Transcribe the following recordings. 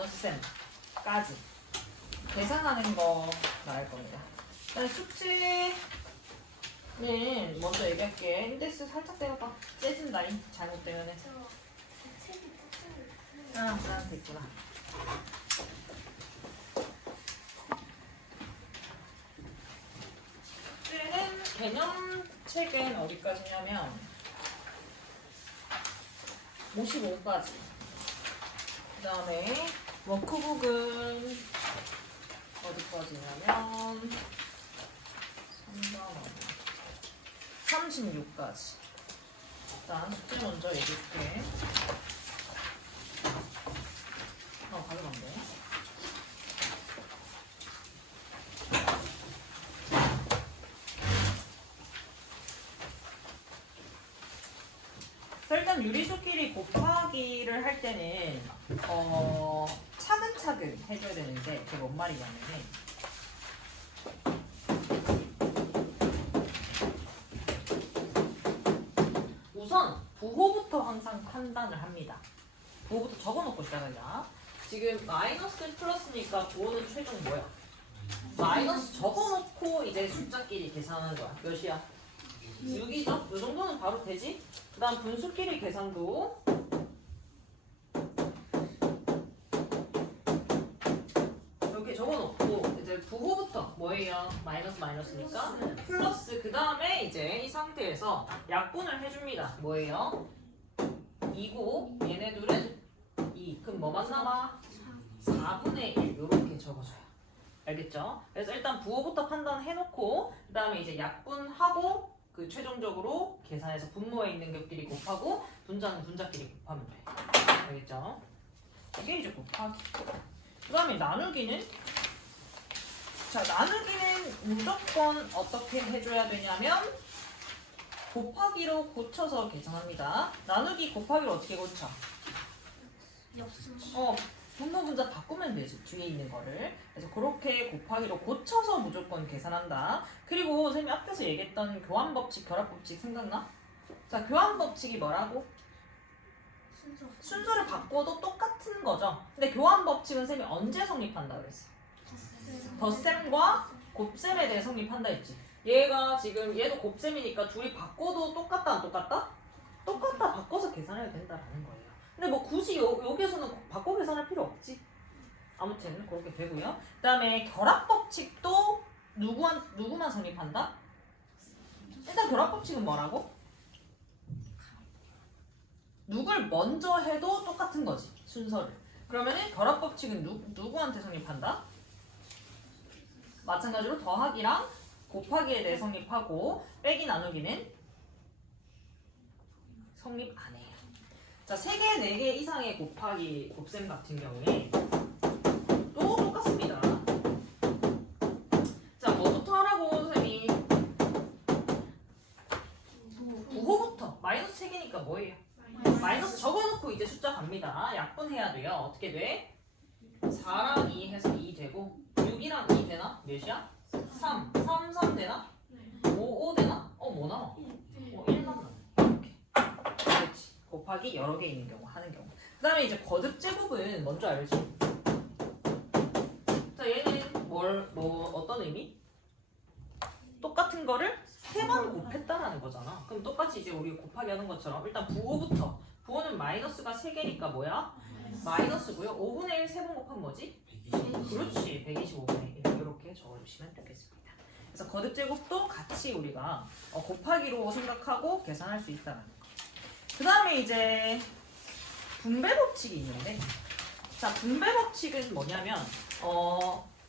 나눗셈까지 계산하는 거 나올 겁니다. 일단 숙제는 먼저 얘기할게. 인덱스 살짝 떼어봐. 째진다잉. 잘못되면은. 나한테 있구나. 숙제는 개념책은 어디까지냐면 55까지. 그 다음에 워크북은 어디까지냐면 36까지. 일단 숙제 먼저 얘기할게. 가져간대. 일단 유리수끼리 곱하기를 할 때는 차근차근 해줘야 되는데 그게 뭔 말이냐면은 우선 부호부터 항상 판단을 합니다. 부호부터 적어놓고 시작하자. 지금 마이너스 플러스니까 부호는 최종 뭐야? 마이너스 적어놓고 이제 숫자끼리 계산하는 거야. 몇이야? 6이죠? 이 정도는 바로 되지? 그 다음 분수끼리 계산도 이렇게 적어놓고 이제 부호부터 뭐예요? 마이너스니까 플러스 그 다음에 이제 이 상태에서 약분을 해줍니다. 뭐예요? 2고 얘네 둘은 2. 그럼 뭐만 남아? 4분의 1 이렇게 적어줘요. 알겠죠? 그래서 일단 부호부터 판단해놓고 그 다음에 이제 약분하고 그 최종적으로 계산해서 분모에 있는 것끼리 곱하고 분자는 분자끼리 곱하면 돼. 알겠죠? 이게 이제 곱하기. 그 다음에 나누기는 자 나누기는 무조건 어떻게 해줘야 되냐면 곱하기로 고쳐서 계산합니다. 나누기 곱하기로 어떻게 고쳐? 분모 분자 바꾸면 되지. 뒤에 있는 거를. 그래서 그렇게 곱하기로 고쳐서 무조건 계산한다. 그리고 선생님이 앞에서 얘기했던 교환법칙, 결합법칙 생각나? 자, 교환법칙이 뭐라고? 순서를 바꿔도 똑같은 거죠. 근데 교환법칙은 선생님이 언제 성립한다 그랬어? 덧셈과 곱셈에 대해 성립한다 했지. 얘가 지금 얘도 곱셈이니까 둘이 바꿔도 똑같다 안 똑같다? 똑같다. 바꿔서 계산해야 된다라는 거예요. 근데 뭐 굳이 여기에서는 바꿔 계산할 필요 없지. 아무튼 그렇게 되고요. 그 다음에 결합법칙도 누구만 성립한다? 일단 결합법칙은 뭐라고? 누굴 먼저 해도 똑같은 거지. 순서를. 그러면은 결합법칙은 누구한테 성립한다? 마찬가지로 더하기랑 곱하기에 대해 성립하고 빼기 나누기는 성립 안 해요. 자, 3개, 4개 이상의 곱하기, 곱셈 같은 경우에 또 똑같습니다. 자, 뭐부터 하라고, 선생님이? 부호부터. 마이너스 3개니까 뭐예요? 마이너스 적어놓고 이제 숫자 갑니다. 약분해야 돼요. 어떻게 돼? 4랑 2 해서 2 되고 6이랑 2 되나? 몇이야? 3. 3 되나? 5 되나? 뭐 나와? 1만 나와. 이렇게. 그렇지. 곱하기 여러 개 있는 경우 하는 경우. 그 다음에 이제 거듭 제곱은 뭔지 알지? 자, 얘는 어떤 의미? 똑같은 거를 3번 곱했다라는 거잖아. 그럼 똑같이 이제 우리 곱하기 하는 것처럼 일단 부호부터. 부호는 마이너스가 3개니까 뭐야? 마이너스고요. 5분의 1 3번 곱하면 뭐지? 125. 그렇지. 125분의 1 이렇게 적어주시면 되겠습니다. 그래서 거듭 제곱도 같이 우리가 곱하기로 생각하고 계산할 수 있다는 거. 그 다음에 이제 분배 법칙이 있는데, 자, 분배 법칙은 뭐냐면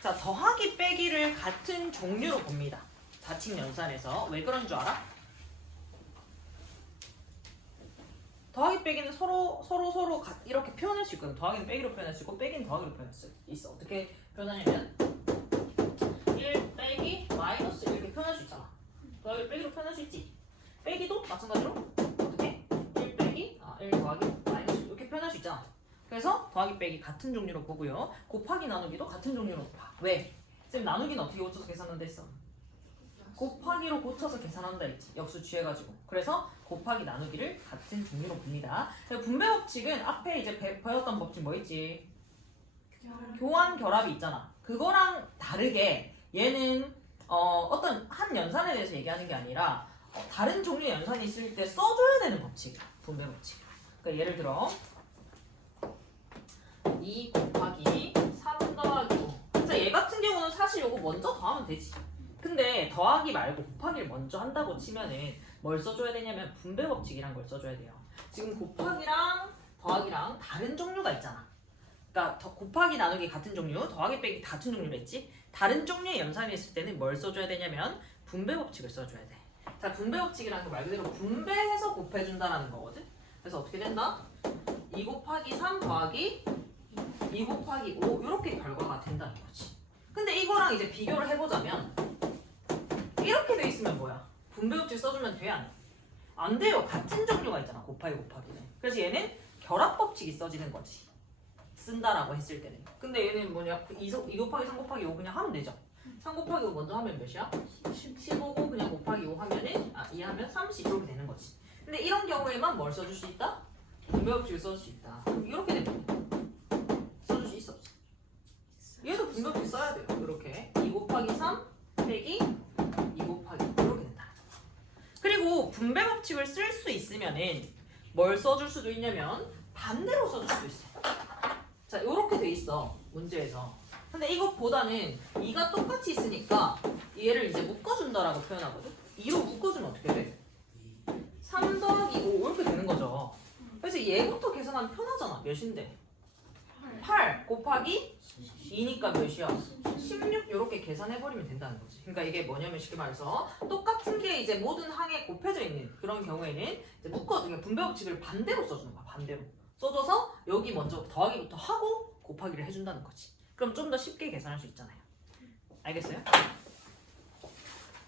자, 더하기 빼기를 같은 종류로 봅니다. 자칙 연산에서. 왜 그런 줄 알아? 더하기 빼기는 서로 이렇게 표현할 수 있거든. 더하기는 빼기로 표현할 수 있고 빼기는 더하기로 표현할 수 있어. 어떻게 표현하냐면 1 빼기 마이너스 이렇게 표현할 수 있잖아. 더하기 빼기로 표현할 수 있지. 빼기도 마찬가지로 어떻게? 1 빼기 1 더하기 마이너스 이렇게 표현할 수 있잖아. 그래서 더하기 빼기 같은 종류로 보고요. 곱하기 나누기도 같은 종류로 봐. 왜? 쌤 나누기는 어떻게 고쳐서 계산한다 했어? 곱하기로 고쳐서 계산한다 했지. 역수 취해가지고. 그래서 곱하기 나누기를 같은 종류로 봅니다. 분배 법칙은 앞에 이제 배웠던 법칙 뭐 있지? 교환 결합이 있잖아. 그거랑 다르게 얘는 어떤 한 연산에 대해서 얘기하는 게 아니라 다른 종류의 연산이 있을 때 써줘야 되는 법칙, 분배 법칙. 그러니까 예를 들어 2 곱하기 3 더하기 5. 자, 얘 같은 경우는 사실 요거 먼저 더하면 되지. 근데 더하기 말고 곱하기를 먼저 한다고 치면은 뭘 써줘야 되냐면 분배 법칙이란 걸 써줘야 돼요. 지금 곱하기랑 더하기랑 다른 종류가 있잖아. 그러니까 곱하기 나누기 같은 종류, 더하기 빼기 같은 종류로 했지. 다른 종류의 연산이 있을 때는 뭘 써줘야 되냐면 분배 법칙을 써줘야 돼. 자, 분배 법칙이라는 거 말 그대로 분배해서 곱해준다라는 거거든. 그래서 어떻게 된다? 2 곱하기 3 더하기 2 곱하기 5 이렇게 결과가 된다는 거지. 근데 이거랑 이제 비교를 해보자면 이렇게 돼 있으면 뭐야? 분배 법칙 써주면 돼? 안 돼? 안 돼요. 같은 종류가 있잖아. 곱하기 곱하기는. 그래서 얘는 결합 법칙이 써지는 거지. 쓴다라고 했을 때는. 근데 얘는 뭐냐? 2 곱하기 3 곱하기 5 그냥 하면 되죠. 3 곱하기 5 먼저 하면 몇이야? 15고 그냥 곱하기 5 하면은 2 하면 30 이렇게 되는 거지. 근데 이런 경우에만 뭘 써줄 수 있다? 분배 법칙을 써줄 수 있다. 이렇게 되면 써줄 수 있어 없어? 얘도 분배 법칙 써야 돼요. 이렇게 2 곱하기 3 빼기 2 곱하기 5 이렇게 된다. 그리고 분배 법칙을 쓸 수 있으면은 뭘 써줄 수도 있냐면 반대로 써줄 수도 있어. 자, 이렇게 돼 있어 문제에서. 근데 이것보다는 2가 똑같이 있으니까 얘를 이제 묶어준다라고 표현하거든. 2로 묶어주면 어떻게 돼? 3 더하기 5 이렇게 되는 거죠. 그래서 얘부터 계산하면 편하잖아. 몇인데? 8 곱하기 2니까 몇이야? 16 이렇게 계산해버리면 된다는 거지. 그러니까 이게 뭐냐면 쉽게 말해서 똑같은 게 이제 모든 항에 곱해져 있는 그런 경우에는 이제 묶어주는 분배 법칙을 반대로 써주는 거야. 반대로 써줘서 여기 먼저 더하기부터 하고 곱하기를 해준다는 거지. 그럼 좀 더 쉽게 계산할 수 있잖아요. 알겠어요?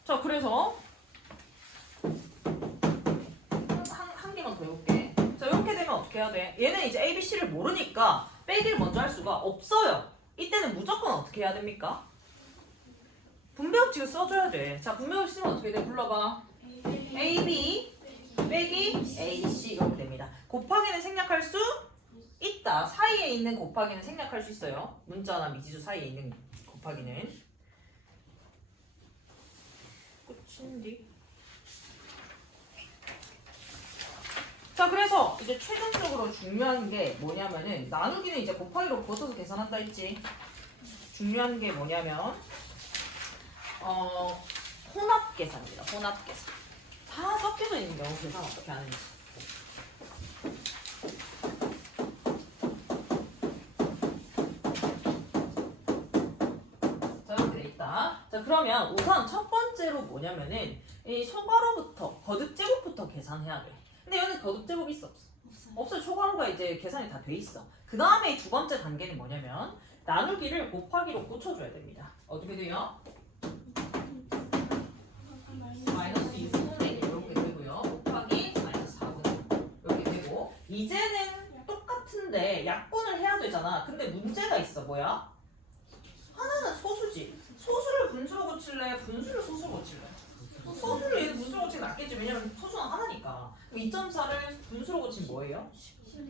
자, 그래서 한 개만 더 해볼게. 자, 이렇게 되면 어떻게 해야 돼? 얘는 이제 A, B, C를 모르니까 빼기를 먼저 할 수가 없어요. 이때는 무조건 어떻게 해야 됩니까? 분배 법칙을 써줘야 돼. 자, 분배 법칙 쓰면 어떻게 돼? 불러봐. A, B 빼기 A, C 이렇게 됩니다. 곱하기는 생략할 수 있다. 사이에 있는 곱하기는 생략할 수 있어요. 문자나 미지수 사이에 있는 곱하기는. 끝인디. 자, 그래서 이제 최종적으로 중요한 게 뭐냐면은 나누기는 이제 곱하기로 벗어서 계산한다 했지. 중요한 게 뭐냐면 혼합 계산입니다. 혼합 계산. 다 섞여져 있는 경우 계산 어떻게 하는지. 자, 이렇게 돼 있다. 자, 그러면 우선 첫 번째로 뭐냐면은 이 초괄호부터 거듭제곱부터 계산해야 돼. 근데 여기는 거듭제곱이 있어 없어? 없어요. 초괄호가 이제 계산이 다 돼 있어. 그 다음에 두 번째 단계는 뭐냐면 나누기를 곱하기로 고쳐줘야 됩니다. 어떻게 돼요? 마이너스 2분의 1 이렇게 되고요. 곱하기 마이너스 4분의 1 이렇게 되고 이제는 똑같은데 약분을 해야 되잖아. 근데 문제가 있어. 뭐야? 하나는 소수지. 소수를 분수로 고칠래? 분수를 소수로 고칠래? 소수를 얘는 분수로 고치면 낫겠지. 왜냐면 소수는 하나니까. 그럼 2.4를 분수로 고치면 뭐예요?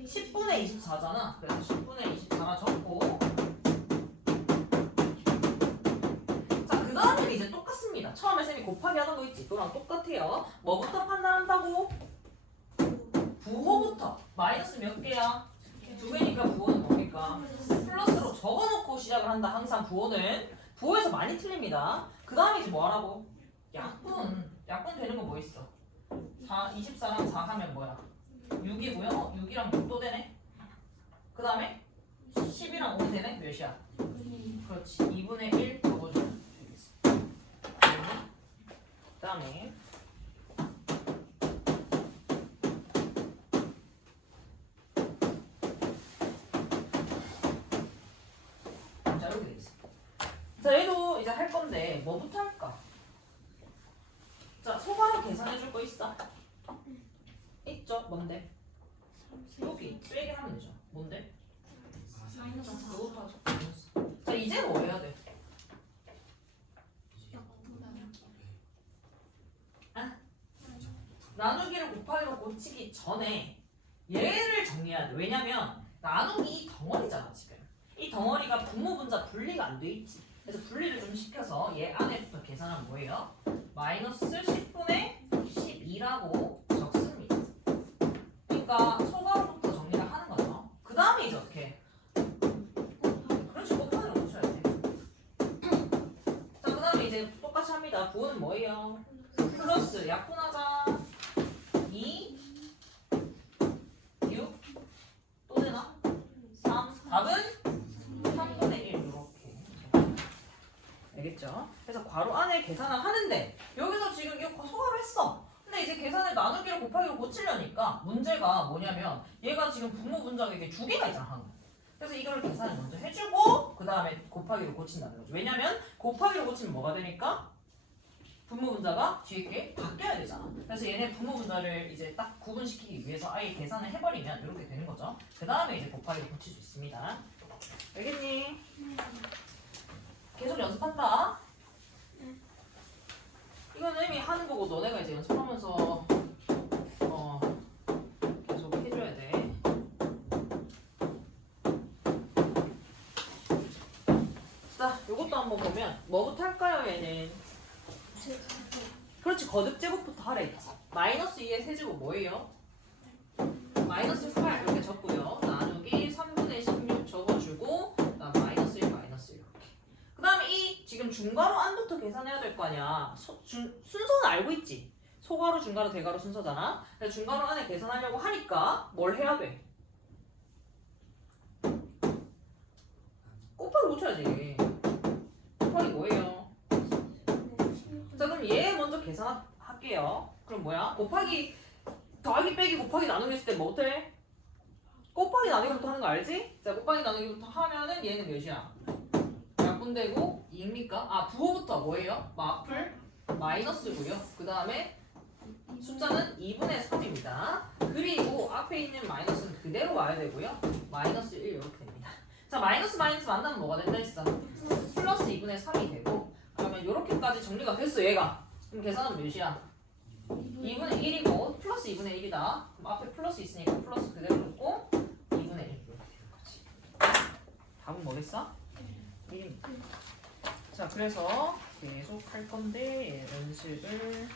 10분의 24잖아. 그래서 10분의 24가 적고 자, 그 다음에는 이제 똑같습니다. 처음에 쌤이 곱하기 하던 거 있지? 그거랑 똑같아요. 뭐부터 판단한다고? 부호부터. 마이너스 몇 개야? 2개니까 부호는 뭡니까? 플러스로 적어놓고 시작을 한다. 항상 부호는. 부호에서 많이 틀립니다. 그 다음에 이제 뭐 하라고? 약분. 약분 되는 거 뭐 있어? 24랑 4 하면 뭐야? 6이고요. 6이랑 6도 되네. 그 다음에 10이랑 5 되네. 몇이야? 그렇지. 2분의 1 적어주면 되겠어. 그 다음에 자, 이렇게 되겠어. 자, 얘도 이제 할 건데 뭐부터 할까? 자, 소괄호 계산해 줄 거 있어? 있죠? 뭔데? 여기 빼게 하면 되죠. 뭔데? 이것도 하죠. 자, 이제 뭐 해야 돼? 나누기를 곱하기로 고치기 전에 얘를 정리해야 돼. 왜냐면 나누기 이 덩어리잖아 지금. 이 이 덩어리가 분모 분자 분리가 안 돼 있지. 그래서 분리를 좀 시켜서 얘 안에부터 계산하면 뭐예요? 마이너스 10분의 12라고 적습니다. 그러니까 소괄호부터 정리를 하는 거죠. 그 다음에 이제 어떻게? 그렇지, 곱하기를 고쳐야지. 자, 그 다음에 이제 똑같이 합니다. 부호는 뭐예요? 플러스 약분하자. 2, 6, 또 되나? 3, 답은 3분의 1 이렇게. 알겠죠? 그래서 괄호 안에 계산을 하는데 여기서 지금 이거 소괄호 했어. 근데 이제 계산을 나누기로 곱하기로 고치려니까 문제가 뭐냐면 얘가 지금 분모 분자가 이게 두 개가 있잖아. 하나. 그래서 이거를 계산을 먼저 해주고 그 다음에 곱하기로 고친다는 거죠. 왜냐면 곱하기로 고치면 뭐가 되니까? 분모 분자가 뒤에 게 바뀌어야 되잖아. 그래서 얘네 분모 분자를 이제 딱 구분시키기 위해서 아예 계산을 해버리면 이렇게 되는 거죠. 그 다음에 이제 곱하기로 고칠 수 있습니다. 알겠니? 계속 연습한다. 이거는 이미 하는 거고 너네가 이제 연습하면서 계속 해줘야 돼. 자, 요것도 한번 보면 뭐부터 할까요, 얘는? 그렇지, 거듭 제곱부터 하라 했지. 마이너스 2의 세제곱 뭐예요? 마이너스 8 이렇게 적고요. 나누기 3분의 16 적어주고 그다음 마이너스 1 마이너스 1 이렇게. 그 다음에 이 지금 중괄호 안부터 계산해야 될 거 아니야. 순서는 알고 있지. 소괄호, 중괄호, 대괄호 순서잖아. 근데 중괄호 안에 계산하려고 하니까 뭘 해야 돼? 곱하기 고쳐야지. 곱하기 뭐예요? 자, 그럼 얘 먼저 계산할게요. 그럼 뭐야? 곱하기 더하기 빼기 곱하기 나누기 했을 때 뭐 어때? 곱하기 나누기부터 하는 거 알지? 자, 곱하기 나누기부터 하면은 얘는 몇이야? 약분되고 2입니까? 아, 부호부터 뭐예요? 마플 마이너스고요. 그 다음에 숫자는 2분의 3입니다. 그리고 앞에 있는 마이너스는 그대로 와야 되고요. 마이너스 1 이렇게 됩니다. 자, 마이너스 마이너스 만나면 뭐가 된다 했어? 플러스 2분의 3이 되고 그러면 이렇게까지 정리가 됐어, 얘가. 그럼 계산은 몇이야? 2분의 1이고 플러스 2분의 1이다. 그럼 앞에 플러스 있으니까 플러스 그대로 놓고 2분의 1 이렇게 되는 거지. 답은 뭐겠어? 1입니다. 자, 그래서 계속 할 건데 연습을